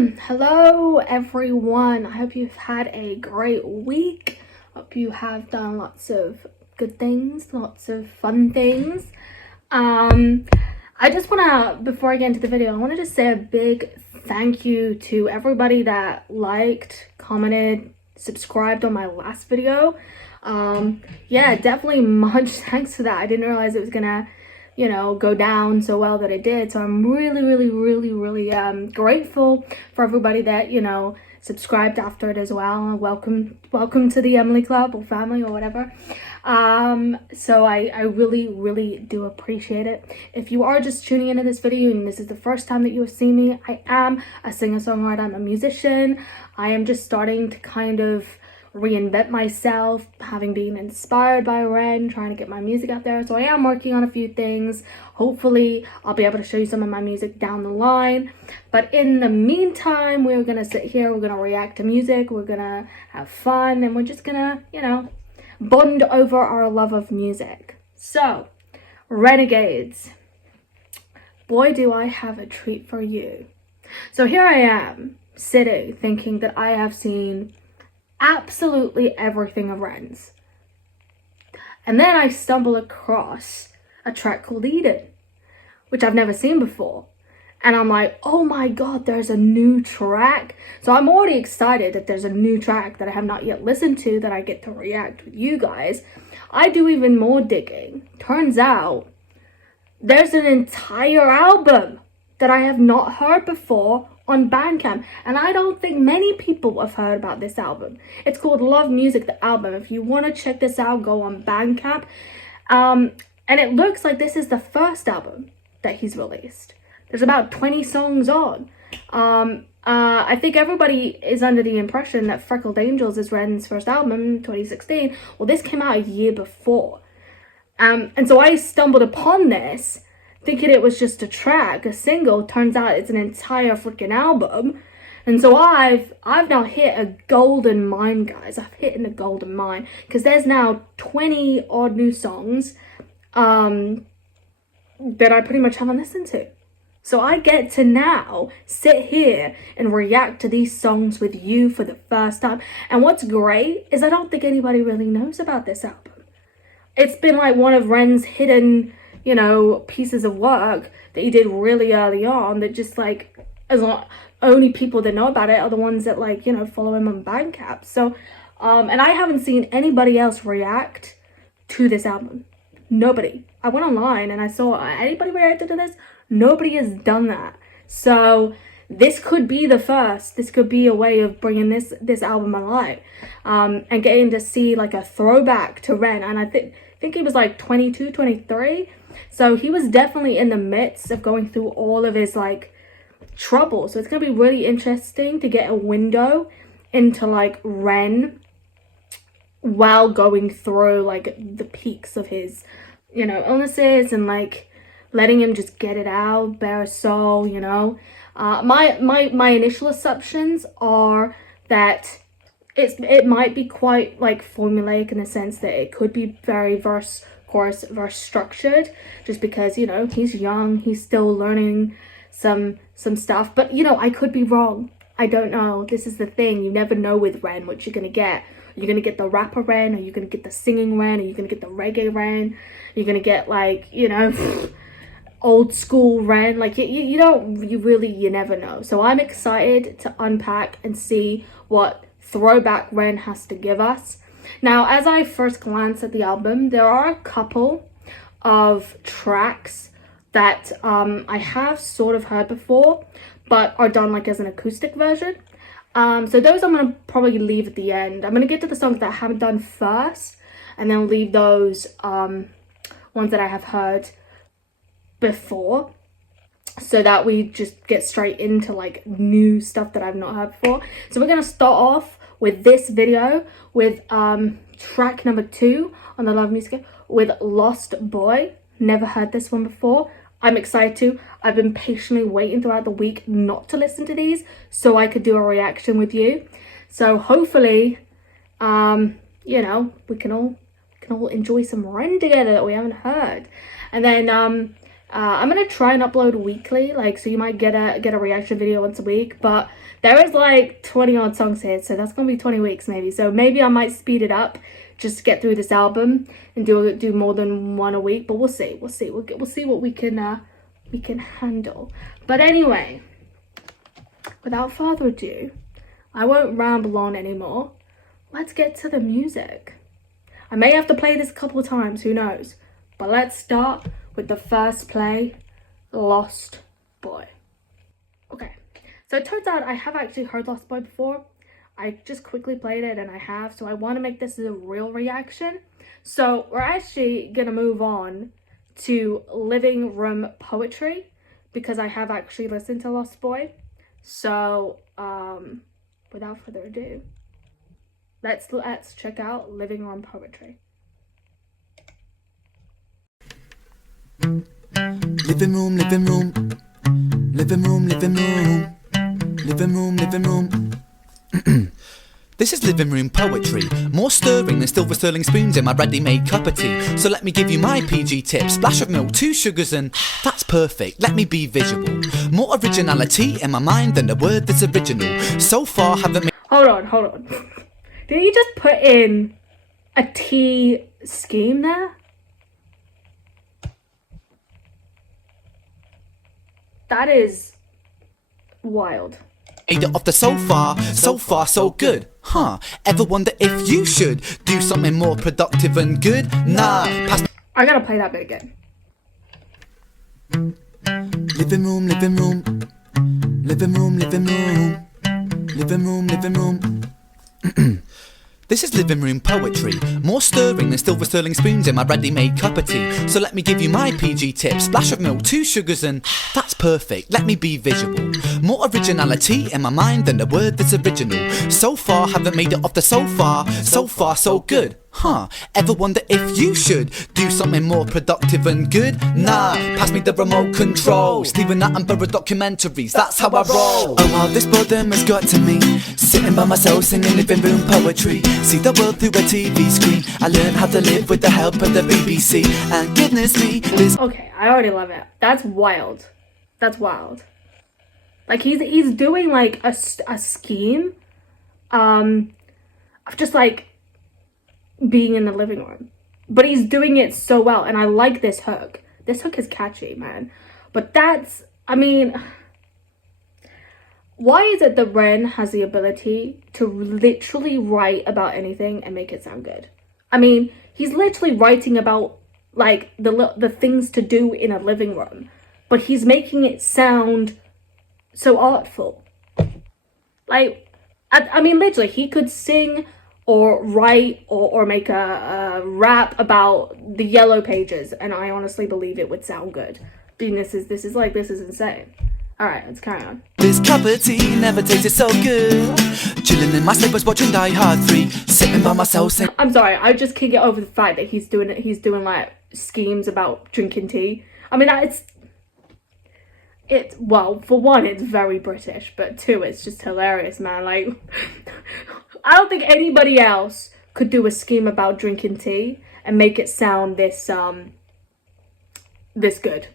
Hello everyone. I hope you've had a great week. Hope you have done lots of good things, lots of fun things. I just want to, before I get into the video, I want to just say a big thank you to everybody that liked, commented, subscribed on my last video. Yeah, definitely much thanks for that. I didn't realize it was gonna go down so well that it did. So I'm really grateful for everybody that subscribed after it as well. Welcome to the Emily Club or family or whatever. So I really do appreciate it. If you are just tuning into this video and this is the first time that you have seen me, I am a singer-songwriter. I'm a musician. I am just starting to kind of reinvent myself, having been inspired by Ren, trying to get my music out there. So I am working on a few things. Hopefully I'll be able to show you some of my music down the line, but in the meantime we're gonna sit here, we're gonna react to music, we're gonna have fun, and we're just gonna bond over our love of music. So Renegades, boy do I have a treat for you. So here I am sitting thinking that I have seen absolutely everything of Ren's, and then I stumble across a track called Eden, which I've never seen before, and I'm like, oh my god, there's a new track. So I'm already excited that there's a new track that I have not yet listened to that I get to react with you guys. I do even more digging. Turns out there's an entire album that I have not heard before on Bandcamp, and I don't think many people have heard about this album. It's called Love Music, the album. If you want to check this out, go on Bandcamp. And it looks like this is the first album that he's released. There's about 20 songs on. I think everybody is under the impression that Freckled Angels is Ren's first album in 2016. Well, this came out a year before. And so I stumbled upon this thinking it was just a track, a single. Turns out it's an entire freaking album. And so I've now hit a golden mine, guys. I've hit in a golden mine, because there's now 20 odd new songs that I pretty much haven't listened to. So I get to now sit here and react to these songs with you for the first time. And what's great is I don't think anybody really knows about this album. It's been like one of Ren's hidden pieces of work that he did really early on, that just only people that know about it are the ones that follow him on Bandcamp. So and I haven't seen anybody else react to this album. Nobody. I went online and I saw anybody reacted to this. Nobody has done that. So this could be the first. This could be a way of bringing this album alive, and getting to see like a throwback to Ren. And I think he was like 22, 23. So he was definitely in the midst of going through all of his trouble. So it's gonna be really interesting to get a window into Ren while going through the peaks of his illnesses, and letting him just get it out, bare soul. My initial assumptions are that it might be quite formulaic in the sense that it could be very verse chorus verse structured, just because he's young, he's still learning some stuff. But I could be wrong. I don't know. This is the thing, you never know with Ren what you're gonna get. Are you gonna get the rapper Ren? Are you gonna get the singing Ren? Are you gonna get the reggae Ren? Are you gonna get old school Ren? You never know. So I'm excited to unpack and see what throwback Ren has to give us. Now, as I first glance at the album, there are a couple of tracks that I have sort of heard before, but are done as an acoustic version. So those I'm gonna probably leave at the end. I'm gonna get to the songs that I haven't done first, and then leave those ones that I have heard before, so that we just get straight into new stuff that I've not heard before. So we're gonna start off with this video with track number 2 on the Love Music with Lost Boy. Never heard this one before. I'm excited to. I've been patiently waiting throughout the week not to listen to these so I could do a reaction with you. So hopefully we can all enjoy some Ren together that we haven't heard. And then I'm gonna try and upload weekly, like, so you might get a reaction video once a week, but there is like 20 odd songs here, so that's gonna be 20 weeks maybe. So maybe I might speed it up just to get through this album and do more than one a week, but we'll see. We'll see what we can handle. But anyway, without further ado, I won't ramble on anymore. Let's get to the music. I may have to play this a couple of times, who knows? But let's start with the first play, Lost Boy. Okay, so it turns out I have actually heard Lost Boy before. I just quickly played it and I have, so I want to make this a real reaction. So we're actually gonna move on to Living Room Poetry because I have actually listened to Lost Boy. So without further ado, let's check out Living Room Poetry. Living room, living room, living room, living room, living room, living room. This is living room poetry, more stirring than silver sterling spoons in my ready-made cup of tea. So let me give you my PG tips: splash of milk, 2 sugars, and that's perfect. Let me be visual. More originality in my mind than the word that's original. So far, haven't made. Hold on. Did you just put in a tea scheme there? That is wild. Made it off the so far, so good. Huh, ever wonder if you should do something more productive and good? Nah, pass. I gotta play that bit again. Living room, living room, living room, living room, living room, living room. This is living room poetry, more stirring than silver sterling spoons in my ready-made cup of tea. So let me give you my PG tips: splash of milk, 2 sugars, and that's perfect. Let me be visual. More originality in my mind than the word that's original. So far, haven't made it off the so far, so good. Huh, ever wonder if you should do something more productive and good? Nah, pass me the remote control. Steven Attenborough documentaries, that's how I roll. Oh, how this boredom has got to me, sitting by myself singing living room poetry. See the world through a TV screen. I learned how to live with the help of the BBC. And goodness me, this. Okay, I already love it. That's wild. That's wild. Like he's doing like a scheme of just like being in the living room, but he's doing it so well, and I like this hook. This hook is catchy, man. But that's, I mean, why is it that Ren has the ability to literally write about anything and make it sound good? I mean, he's literally writing about like the things to do in a living room, but he's making it sound so artful. Like, I mean, literally, he could sing or write or make a rap about the Yellow Pages, and I honestly believe it would sound good. I mean, this is insane. All right, let's carry on. This cup of tea never tasted so good. Chilling in my slippers watching Die Hard 3, sitting by myself saying. I'm sorry, I just can't get over the fact that he's doing like schemes about drinking tea. I mean, it's well, for one, it's very British, but two, it's just hilarious, man. Like, I don't think anybody else could do a scheme about drinking tea and make it sound this good.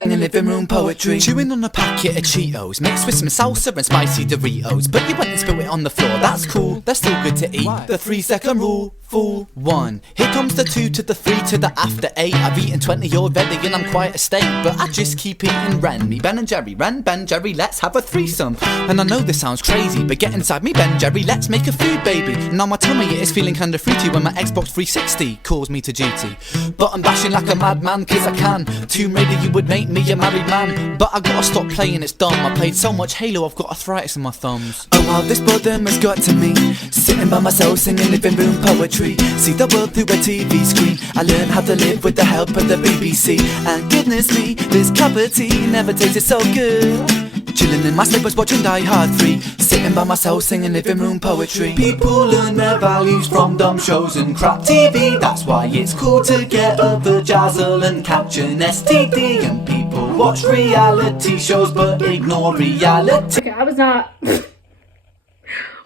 In the living room poetry, chewing on a packet of Cheetos mixed with some salsa and spicy Doritos. But you went and spilled it on the floor, that's cool, they're still good to eat. Why? The 3-second rule, fool 1. Here comes the 2 to the 3 to the after 8. I've eaten 20 already and I'm quite a steak, but I just keep eating Ren. Me Ben and Jerry, Ren, Ben, Jerry, let's have a threesome. And I know this sounds crazy, but get inside me Ben, Jerry, let's make a food baby. Now my tummy is feeling kinda fruity when my Xbox 360 calls me to duty. But I'm bashing like a madman cause I can. Tomb Raider, you would make me a married man, but I gotta stop playing, it's dumb. I played so much Halo, I've got arthritis in my thumbs. Oh, how this boredom has got to me, sitting by myself singing living room poetry. See the world through a TV screen. I learned how to live with the help of the BBC. And goodness me, this cup of tea never tasted so good. Chilling in my slippers watching Die Hard 3, sitting by myself singing living room poetry. People learn their values from dumb shows and crap TV. That's why it's cool to get over Jazzle and catch an STD. And people watch reality shows but ignore reality. Okay, I was not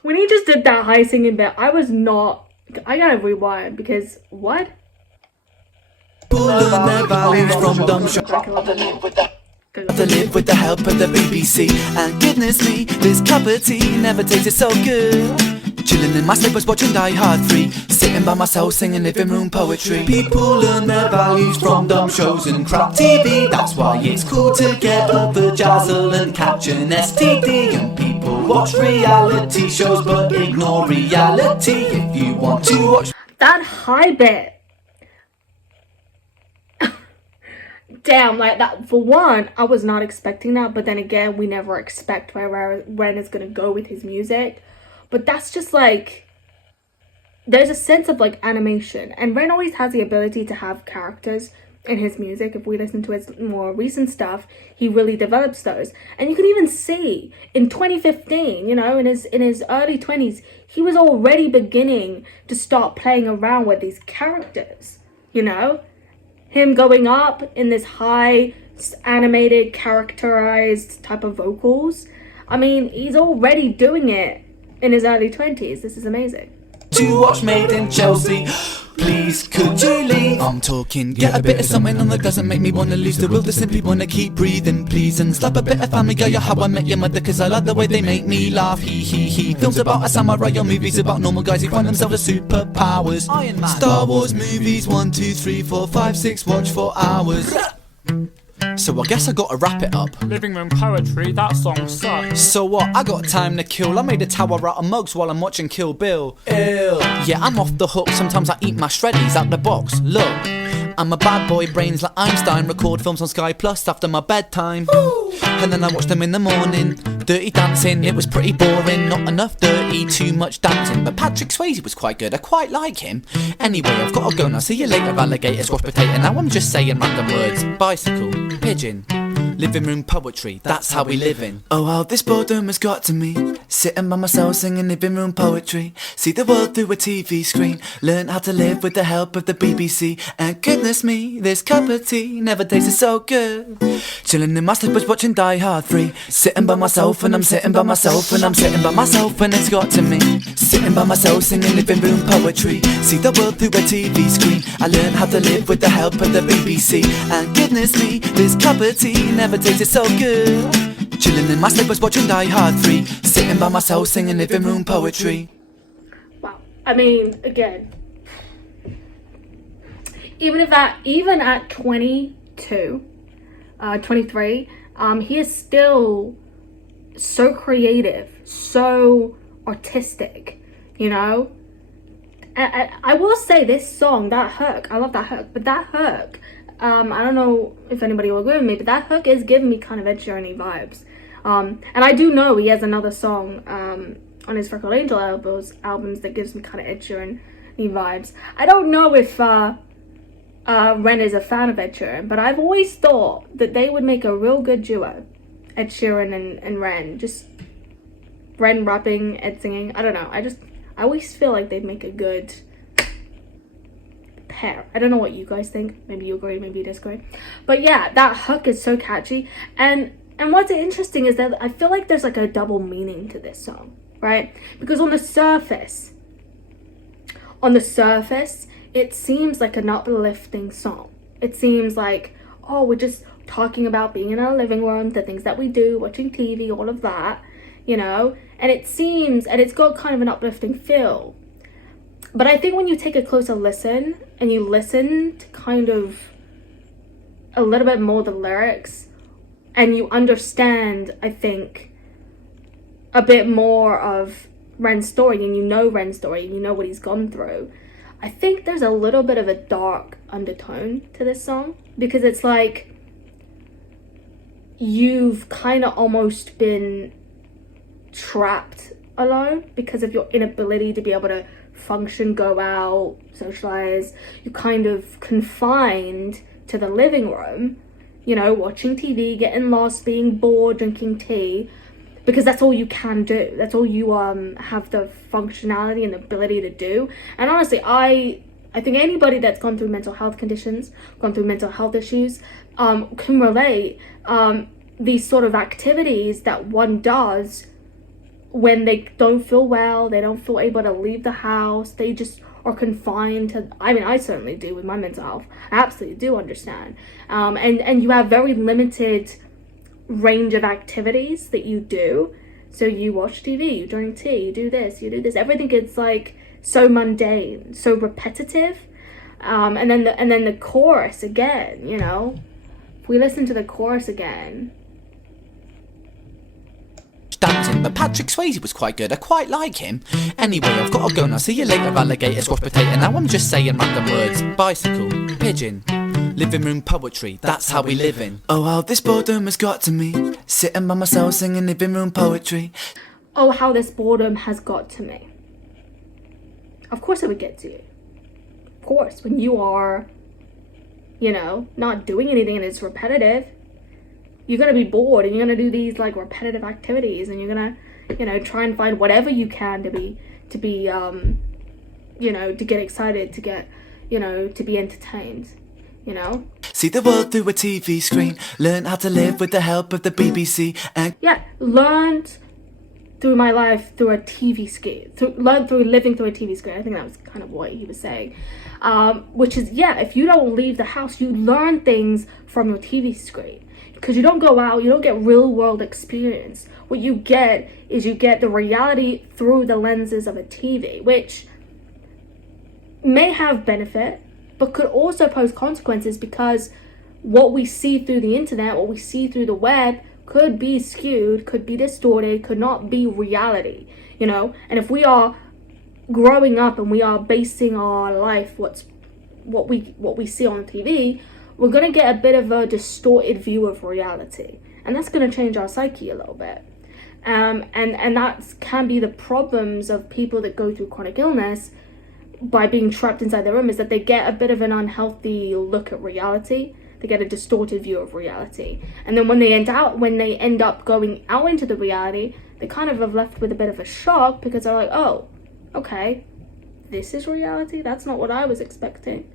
when he just did that high singing bit, I gotta rewind because what? learn their values from dumb shows. To live with the help of the BBC. And goodness me, this cup of tea never tasted so good. Chilling in my slippers watching Die Hard 3, sitting by myself singing living room poetry. People learn their values from dumb shows and crap TV. That's why it's cool to get up the jazzle and catch an STD. And people watch reality shows but ignore reality. If you want to watch that high bit, damn, like that, for one, I was not expecting that, but then again, we never expect where Ren is gonna go with his music. But that's just like, there's a sense of like animation, and Ren always has the ability to have characters in his music. If we listen to his more recent stuff, he really develops those. And you can even see in 2015, you know, in his early 20s, he was already beginning to start playing around with these characters, you know? Him going up in this high animated characterized type of vocals. I mean, he's already doing it in his early 20s. This is amazing. To watch Made in Chelsea, please could you leave? I'm talking, get a bit of something on that doesn't make me wanna lose the will, to simply wanna keep breathing, please. And slap a bit of Family Guy or How I Met Your Mother, cause I like the way they make me laugh, hee hee hee. Films about a samurai or movies about normal guys who find themselves with superpowers. Iron Man. Star Wars movies, 1, 2, 3, 4, 5, 6, watch for hours. So I guess I gotta wrap it up. Living room poetry, that song sucks. So what, I got time to kill. I made a tower out of mugs while I'm watching Kill Bill. Ew. Yeah, I'm off the hook, sometimes I eat my shreddies out the box. Look, I'm a bad boy, brains like Einstein. Record films on Sky Plus after my bedtime. Ooh. And then I watch them in the morning. Dirty Dancing, it was pretty boring. Not enough dirty, too much dancing. But Patrick Swayze was quite good, I quite like him. Anyway, I've gotta go now, see you later alligator, squash potato. Now I'm just saying random words. Bicycle, pigeon, living room poetry, that's how we living. Oh, how this boredom has got to me. Sitting by myself singing living room poetry. See the world through a TV screen. Learn how to live with the help of the BBC. And goodness me, this cup of tea never tasted so good. Chilling in my slippers watching Die Hard 3. Sitting by myself and I'm sitting by myself and I'm sitting by myself and it's got to me. Sitting by myself singing living room poetry. See the world through a TV screen. I learned how to live with the help of the BBC. And goodness me, this cup of tea never tasted so good. Chilling in my slippers watching Die Hard 3. Sitting by myself singing living room poetry. Wow. I mean, again, even at 22, 23, he is still so creative, so artistic, you know? I will say this song, that hook, I love that hook, but that hook, I don't know if anybody will agree with me, but that hook is giving me kind of Ed Sheeran-y vibes. And I do know he has another song on his Freckle Angel albums that gives me kind of Ed Sheeran-y vibes. I don't know if Ren is a fan of Ed Sheeran, but I've always thought that they would make a real good duo, Ed Sheeran and Ren. Just Ren rapping, Ed singing. I don't know. I always feel like they'd make a good pair. I don't know what you guys think. Maybe you agree, maybe you disagree. But yeah, that hook is so catchy. And what's interesting is that I feel like there's like a double meaning to this song, right? Because on the surface, it seems like an uplifting song. It seems like, oh, we're just talking about being in our living room, the things that we do, watching TV, all of that, you know? And it's got kind of an uplifting feel. But I think when you take a closer listen and you listen to kind of a little bit more the lyrics and you understand, I think, a bit more of Ren's story, and you know Ren's story and you know what he's gone through, I think there's a little bit of a dark undertone to this song, because it's like you've kind of almost been trapped alone because of your inability to be able to function, go out, socialize. You're kind of confined to the living room, you know, watching TV, getting lost, being bored, drinking tea, because that's all you can do. That's all you have the functionality and the ability to do. And honestly, I think anybody that's gone through mental health conditions, gone through mental health issues, can relate. These sort of activities that one does when they don't feel well, they don't feel able to leave the house, they just or confined to, I mean, I certainly do with my mental health. I absolutely do understand. And you have very limited range of activities that you do. So you watch TV, you drink tea, you do this, everything is like so mundane, so repetitive. And then the chorus again, you know, if we listen to the chorus again. Dancing, but Patrick Swayze was quite good, I quite like him. Anyway, I've got to go now, see you later, alligator, squash potato. Now I'm just saying random words. Bicycle, pigeon, living room poetry, that's how we live in. Oh, how this boredom has got to me, sitting by myself singing living room poetry. Oh, how this boredom has got to me. Of course it would get to you. Of course, when you are, you know, not doing anything and it's repetitive, you're going to be bored and you're going to do these like repetitive activities and you're going to, you know, try and find whatever you can to be, you know, to get excited, to get, you know, to be entertained, you know. See the world through a TV screen, learn how to live with the help of the BBC and... Yeah, learned through my life through a TV screen, learned through living through a TV screen. I think that was kind of what he was saying. Which is, yeah, if you don't leave the house, you learn things from your TV screen. Because you don't go out, you don't get real world experience. What you get is you get the reality through the lenses of a TV, which may have benefit, but could also pose consequences because what we see through the internet, what we see through the web, could be skewed, could be distorted, could not be reality, you know? And if we are growing up and we are basing our life what we see on TV, we're going to get a bit of a distorted view of reality. And that's going to change our psyche a little bit. And that can be the problems of people that go through chronic illness by being trapped inside their room, is that they get a bit of an unhealthy look at reality. They get a distorted view of reality. And then when they end up going out into the reality, they kind of have left with a bit of a shock because they're like, oh, okay, this is reality? That's not what I was expecting.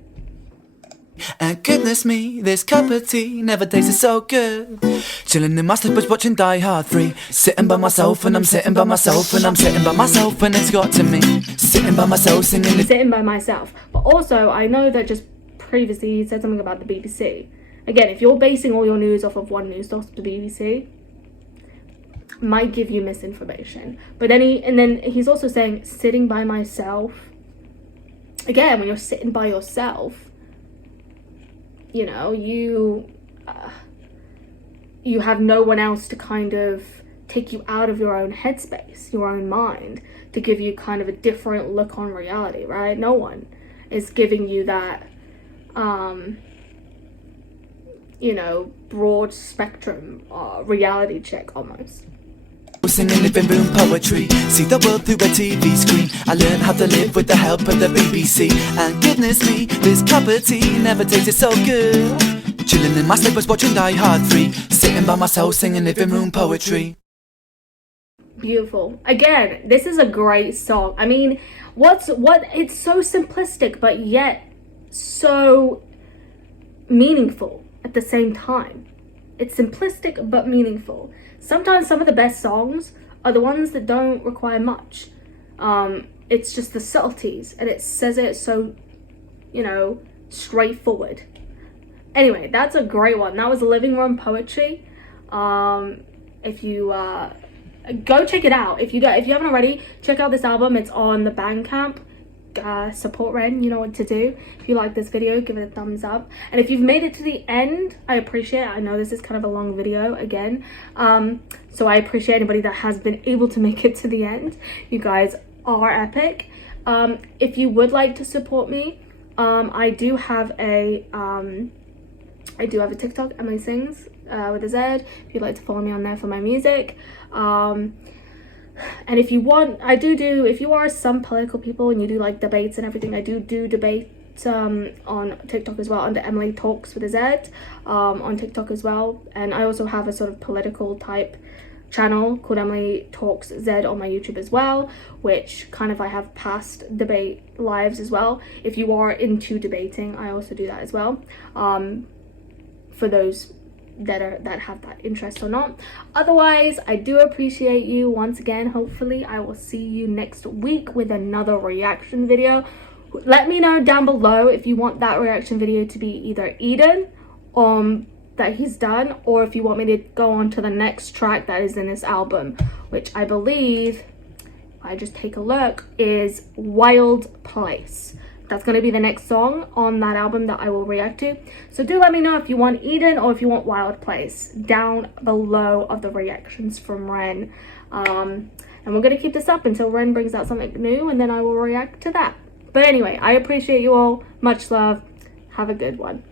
And goodness me, this cup of tea never tasted so good. Chilling in my slippers watching Die Hard 3. Sitting by myself and I'm sitting by myself and I'm sitting by myself and it's got to me. Sitting by myself singing. Sitting by myself. But also, I know that just previously he said something about the BBC. Again, if you're basing all your news off of one news source, the BBC, might give you misinformation. But then he's also saying sitting by myself. Again, when you're sitting by yourself, you know, you have no one else to kind of take you out of your own headspace, your own mind, to give you kind of a different look on reality, right? No one is giving you that, you know, broad spectrum reality check almost. Singing living room poetry, see the world through a TV screen. I learned how to live with the help of the BBC. And goodness me, this cup of tea never tasted so good. Chilling in my slippers watching Die Hard 3. Sitting by myself singing living room poetry. Beautiful. Again, this is a great song. I mean, it's so simplistic but yet so meaningful at the same time. It's simplistic but meaningful. Sometimes some of the best songs are the ones that don't require much. It's just the subtleties, and it says it so, you know, straightforward. Anyway, that's a great one. That was Living Room Poetry. If you go check it out. If you haven't already, check out this album. It's on the Bandcamp. Support Ren, you know what to do. If you like this video, give it a thumbs up, and if you've made it to the end, I appreciate it. I know this is kind of a long video again, so I appreciate anybody that has been able to make it to the end. You guys are epic. If you would like to support me, I do have a TikTok, Emily Sings with a Z, if you'd like to follow me on there for my music. And if you want, if you are some political people and you do like debates and everything, I do debates on TikTok as well, under Emily Talks with a Z on TikTok as well. And I also have a sort of political type channel called Emily Talks Z on my YouTube as well, which kind of I have past debate lives as well. If you are into debating, I also do that as well, for those that have that interest or not. Otherwise, I do appreciate you once again. Hopefully I will see you next week with another reaction video. let me know down below if you want that reaction video to be either Eden that he's done, or if you want me to go on to the next track that is in this album, which I believe, I just take a look, is Wild Place. That's going to be the next song on that album that I will react to. So do let me know if you want Eden or if you want Wild Place down below of the reactions from Ren. And we're going to keep this up until Ren brings out something new, and then I will react to that. But anyway, I appreciate you all. Much love. Have a good one.